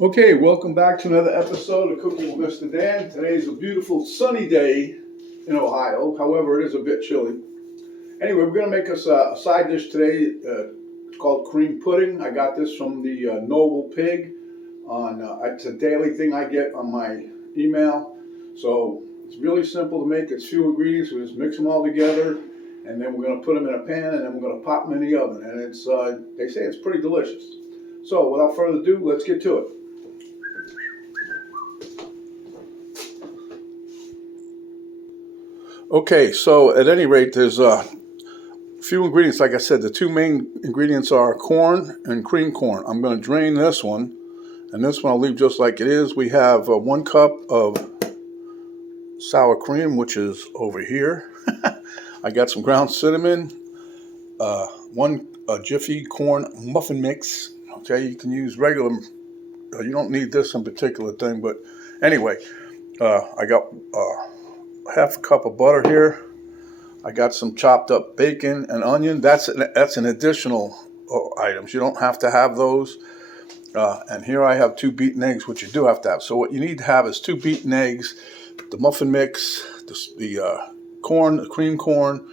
Okay, welcome back to another episode of Cooking with Mr. Dan. Today's a beautiful sunny day in Ohio. However, it is a bit chilly. Anyway, we're going to make us a side dish today. It's called cream pudding. I got this from the Noble Pig. It's a daily thing I get on my email. So it's really simple to make. It's few ingredients. We just mix them all together, and then we're going to put them in a pan, and then we're going to pop them in the oven. And it's they say it's pretty delicious. So without further ado, let's get to it. Okay, so at any rate, there's a few ingredients. Like I said, the two main ingredients are corn and cream corn. I'm going to drain this one, and this one I'll leave just like it is. We have 1 cup of sour cream, which is over here. I got some ground cinnamon, one jiffy corn muffin mix. Okay, you can use regular. You don't need this in particular thing, but anyway, I got half a cup of butter here. I got some chopped up bacon and onion. That's an additional items. You don't have to have those. And here I have 2 beaten eggs, which you do have to have. So what you need to have is 2 beaten eggs, the muffin mix, the corn, the cream corn,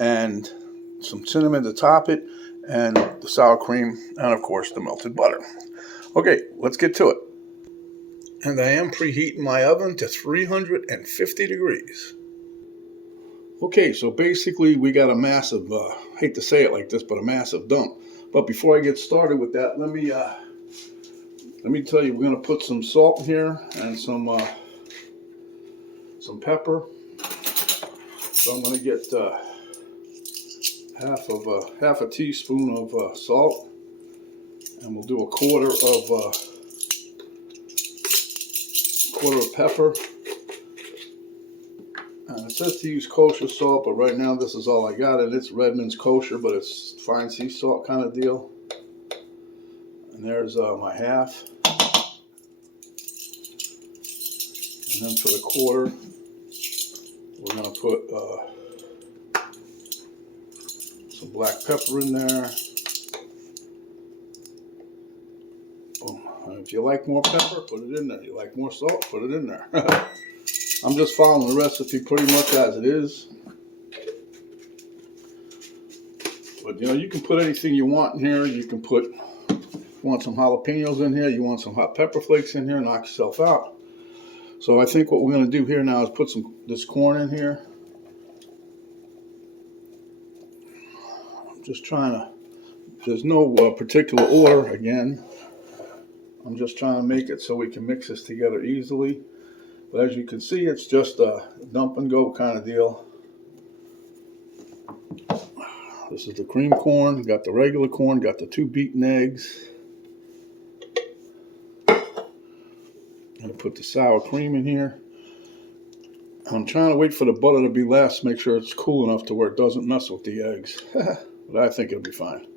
and some cinnamon to top it, and the sour cream, and of course the melted butter. Okay, let's get to it. And I am preheating my oven to 350 degrees. Okay, so basically we got a massive, hate to say it like this, but a massive dump. But before I get started with that, let me tell you, we're going to put some salt in here and some pepper. So I'm going to get half a teaspoon of salt, and we'll do a quarter of pepper. And it says to use kosher salt, but right now this is all I got, and it's Redmond's kosher, but it's fine sea salt kind of deal. And there's my half. And then for the quarter, we're going to put some black pepper in there. And if you like more pepper, put it in there. You like more salt, put it in there. I'm just following the recipe pretty much as it is. But you know, you can put anything you want in here. You can put, you want some jalapenos in here, you want some hot pepper flakes in here, knock yourself out. So I think what we're going to do here now is put this corn in here. I'm just trying to, there's no particular order again. I'm just trying to make it so we can mix this together easily. But as you can see, it's just a dump and go kind of deal. This is the cream corn, got the regular corn, got the 2 beaten eggs. I'm going to put the sour cream in here. I'm trying to wait for the butter to be less, make sure it's cool enough to where it doesn't mess with the eggs. But I think it'll be fine.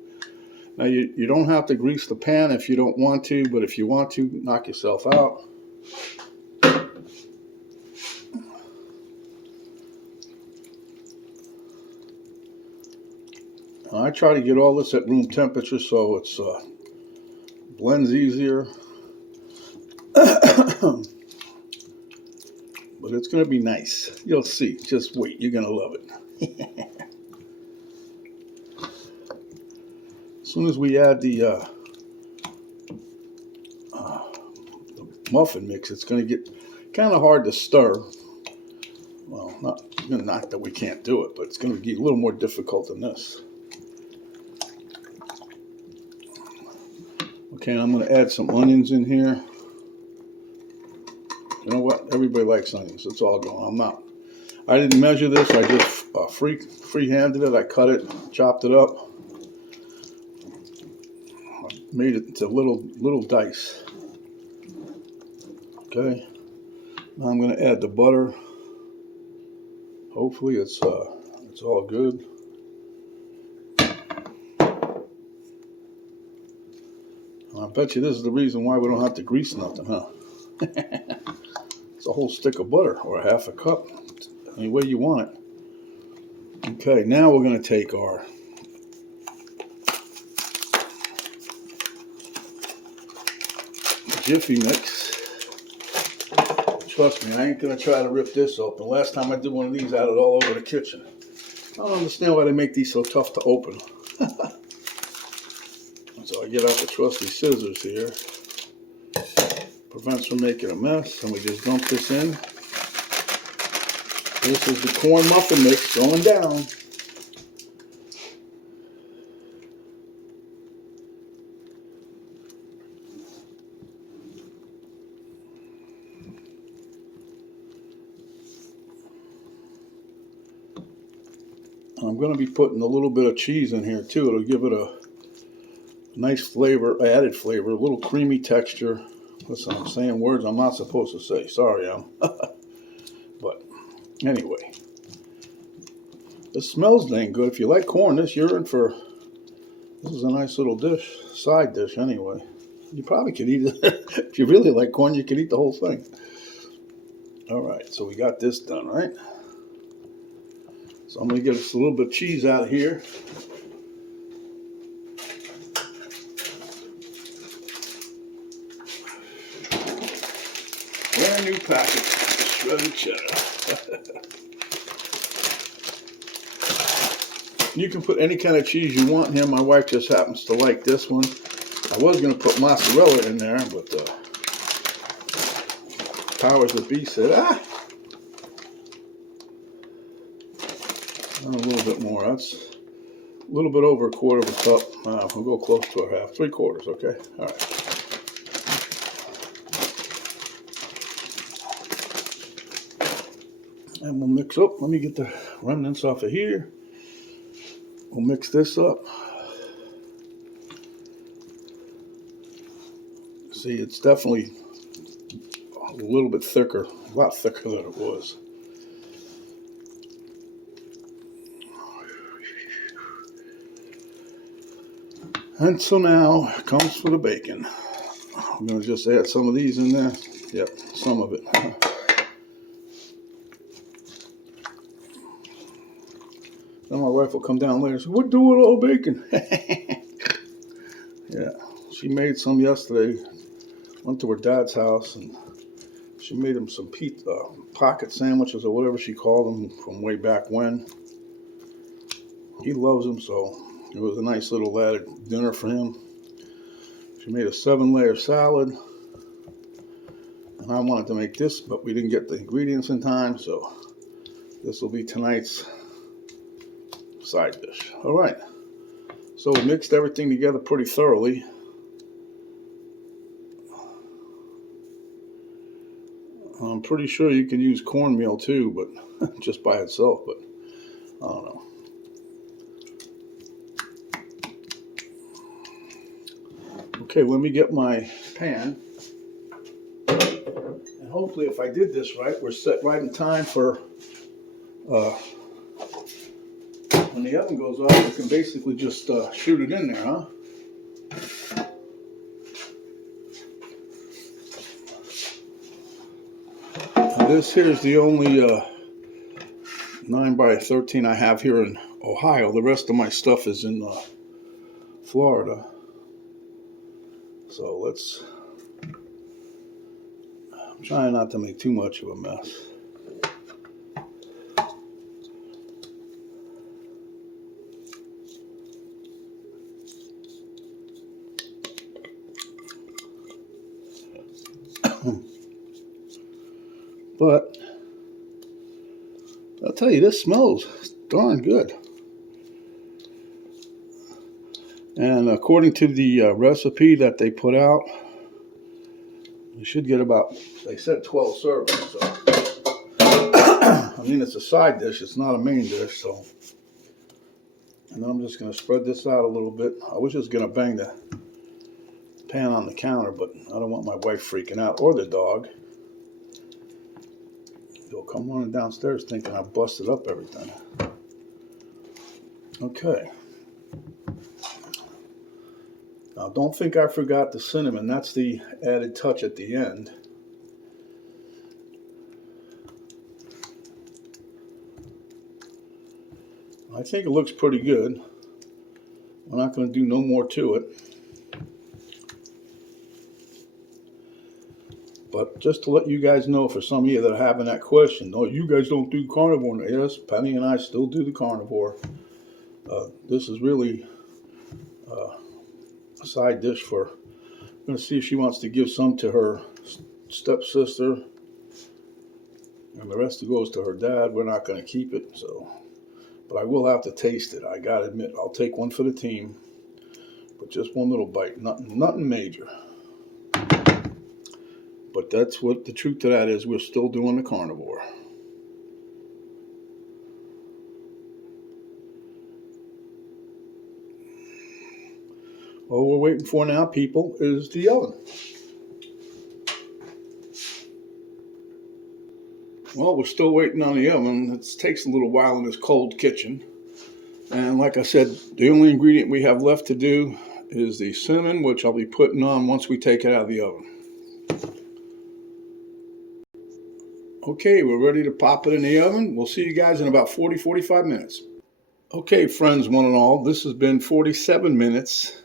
Now you don't have to grease the pan if you don't want to, but if you want to, knock yourself out. I try to get all this at room temperature so it's blends easier. But it's going to be nice. You'll see. Just wait. You're going to love it. As soon as we add the muffin mix, it's going to get kind of hard to stir. Well, not that we can't do it, but it's going to get a little more difficult than this. Okay, and I'm going to add some onions in here. You know what? Everybody likes onions. It's all going. I didn't measure this. I just free-handed it. I cut it, chopped it up. I made it into little dice. Okay. Now I'm going to add the butter. Hopefully it's all good. I bet you this is the reason why we don't have to grease nothing, huh? It's a whole stick of butter, or a half a cup, any way you want it. Okay, now we're going to take our Jiffy mix. Trust me, I ain't gonna try to rip this open. Last time I did one of these, I had it all over the kitchen. I don't understand why they make these so tough to open. So I get out the trusty scissors here. Prevents from making a mess, and we just dump this in. This is the corn muffin mix going down. I'm going to be putting a little bit of cheese in here too. It'll give it a nice flavor, added flavor, a little creamy texture. Listen, I'm saying words I'm not supposed to say. Sorry, but anyway, this smells dang good. If you like corn, this is a nice little dish, side dish anyway. You probably could eat it. If you really like corn, you could eat the whole thing. All right, so we got this done, right? So I'm going to get us a little bit of cheese out of here. Brand new packet of shredded cheddar. You can put any kind of cheese you want here. My wife just happens to like this one. I was going to put mozzarella in there, but powers that be said, a little bit more. That's a little bit over a quarter of a cup. We'll go close to a half, 3/4, okay? All right. And we'll mix up. Let me get the remnants off of here. We'll mix this up. See, it's definitely a little bit thicker, a lot thicker than it was. And so now comes for the bacon. I'm going to just add some of these in there. Yep, some of it. Then my wife will come down later and say, "What do with all bacon?" Yeah, she made some yesterday. Went to her dad's house and she made him some pocket sandwiches or whatever she called them from way back when. He loves them, so it was a nice little added dinner for him. She made a 7-layer salad. And I wanted to make this, but we didn't get the ingredients in time, so this will be tonight's side dish. All right, so we mixed everything together pretty thoroughly. I'm pretty sure you can use cornmeal too, but just by itself, but I don't know. Okay, let me get my pan. And hopefully if I did this right, we're set right in time for when the oven goes off, you can basically just shoot it in there, huh? Now this here is the only 9x13 I have here in Ohio. The rest of my stuff is in Florida. So I'm trying not to make too much of a mess. But I'll tell you, this smells darn good. And according to the recipe that they put out, you should get about, they said 12 servings. So, I mean, it's a side dish. It's not a main dish. So, and I'm just going to spread this out a little bit. I was just going to bang the pan on the counter, but I don't want my wife freaking out or the dog. They'll come running downstairs thinking I busted up everything. Okay. Now, don't think I forgot the cinnamon. That's the added touch at the end. I think it looks pretty good. We're not going to do no more to it. But just to let you guys know, for some of you that are having that question, oh, you guys don't do carnivore. Yes, Penny and I still do the carnivore. This is really a side dish for, I'm going to see if she wants to give some to her stepsister, and the rest goes to her dad. We're not going to keep it, so, but I will have to taste it. I got to admit, I'll take one for the team, but just one little bite, nothing major. But that's what the truth to that is. We're still doing the carnivore. All we're waiting for now, people, is the oven. Well, we're still waiting on the oven. It takes a little while in this cold kitchen. And like I said, the only ingredient we have left to do is the cinnamon, which I'll be putting on once we take it out of the oven. Okay, we're ready to pop it in the oven. We'll see you guys in about 45 minutes. Okay, friends, one and all, this has been 47 minutes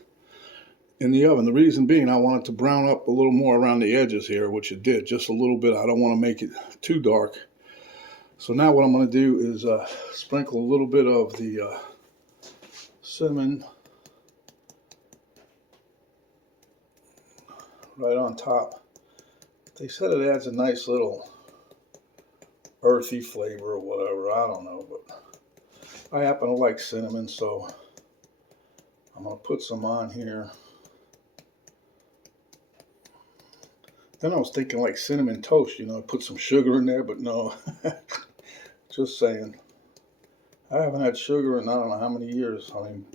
in the oven. The reason being, I want it to brown up a little more around the edges here, which it did, just a little bit. I don't want to make it too dark. So now what I'm going to do is sprinkle a little bit of the cinnamon right on top. They said it adds a nice little earthy flavor or whatever. I don't know, but I happen to like cinnamon, so I'm going to put some on here. Then I was thinking like cinnamon toast, you know, put some sugar in there, but no. Just saying. I haven't had sugar in I don't know how many years. I mean,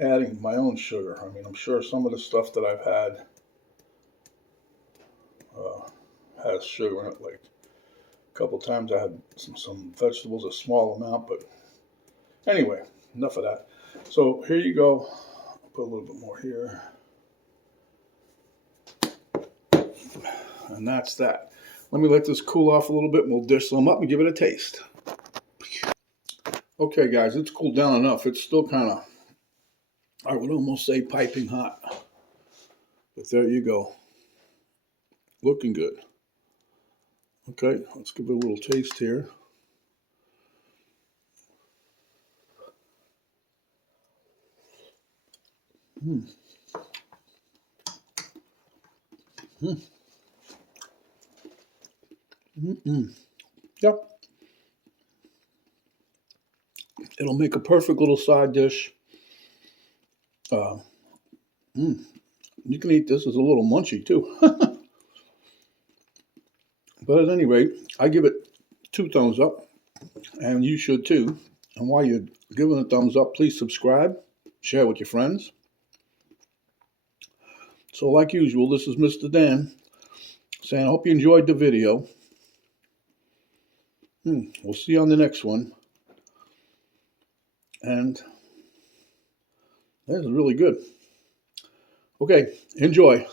adding my own sugar. I mean, I'm sure some of the stuff that I've had has sugar in it. Like a couple times I had some vegetables, a small amount, but anyway, enough of that. So here you go. I'll put a little bit more here. And that's that. Let me let this cool off a little bit and we'll dish some up and give it a taste. Okay, guys, it's cooled down enough. It's still kind of, I would almost say piping hot. But there you go. Looking good. Okay, let's give it a little taste here. Yep. It'll make a perfect little side dish. You can eat this as a little munchie too. But at any rate, I give it 2 thumbs up, and you should too. And while you're giving a thumbs up, please subscribe, share with your friends. So like usual, this is Mr. Dan saying I hope you enjoyed the video. We'll see you on the next one. And this is really good. Okay, enjoy.